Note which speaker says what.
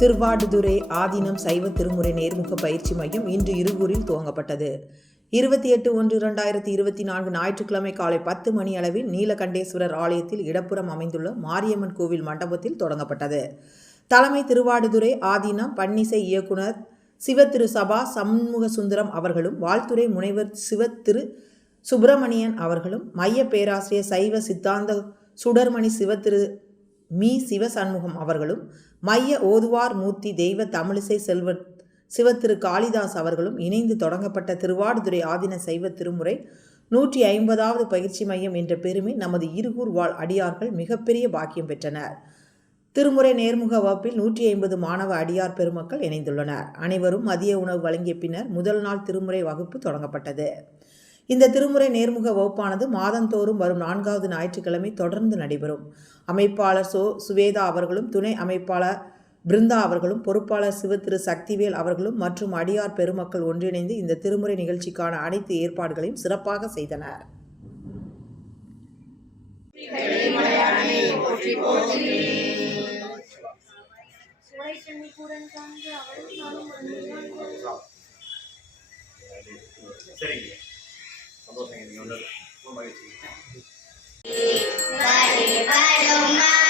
Speaker 1: திருவாடுதுறை ஆதீனம் சைவ திருமுறை நேர்முக பயிற்சி மையம் இன்று இருகூரில் துவங்கப்பட்டது. இருபத்தி எட்டு ஒன்று இரண்டாயிரத்தி இருபத்தி நான்கு ஞாயிற்றுக்கிழமை காலை பத்து மணி அளவில் நீலகண்டேஸ்வரர் ஆலயத்தில் இடப்புறம் அமைந்துள்ள மாரியம்மன் கோவில் மண்டபத்தில் தொடங்கப்பட்டது. தலைமை திருவாடுதுறை ஆதீனம் பன்னிசை இயக்குனர் சிவத்திரு சபா சண்முக சுந்தரம் அவர்களும் வாழ்த்துறை முனைவர் சிவத்திரு சுப்பிரமணியன் அவர்களும் மைய பேராசிரியர் சைவ சித்தாந்த சுடர்மணி சிவத்திரு மீ. சிவசண்முகம் அவர்களும் மைய ஓதுவார் மூர்த்தி தெய்வ தமிழிசை செல்வ சிவத்திரு காளிதாஸ் அவர்களும் இணைந்து தொடங்கப்பட்ட திருவாடுதுறை ஆதின சைவ திருமுறை நூற்றி ஐம்பதாவது பயிற்சி மையம் என்ற பெருமை நமது இருகூர் வாழ் அடியார்கள் மிகப்பெரிய பாக்கியம் பெற்றனர். திருமுறை நேர்முக வகுப்பில் நூற்றி ஐம்பது மாணவ அடியார் பெருமக்கள் இணைந்துள்ளனர். அனைவரும் மதிய உணவு வழங்கிய பின்னர் முதல் நாள் திருமுறை வகுப்பு தொடங்கப்பட்டது. இந்த திருமுறை நேர்முக வகுப்பானது மாதந்தோறும் வரும் நான்காவது ஞாயிற்றுக்கிழமை தொடர்ந்து நடைபெறும். அமைப்பாளர் சோ சுவேதா அவர்களும் துணை அமைப்பாளர் பிருந்தா அவர்களும் பொறுப்பாளர் சிவ திரு சக்திவேல் அவர்களும் மற்றும் அடியார் பெருமக்கள் ஒன்றிணைந்து இந்த திருமுறை நிகழ்ச்சிக்கான அனைத்து ஏற்பாடுகளையும் சிறப்பாக செய்தனர்.
Speaker 2: சரிங்க. சந்தோஷங்க நீங்கள் வந்து ரொம்ப மகிழ்ச்சி
Speaker 3: வழிபடும் அவர்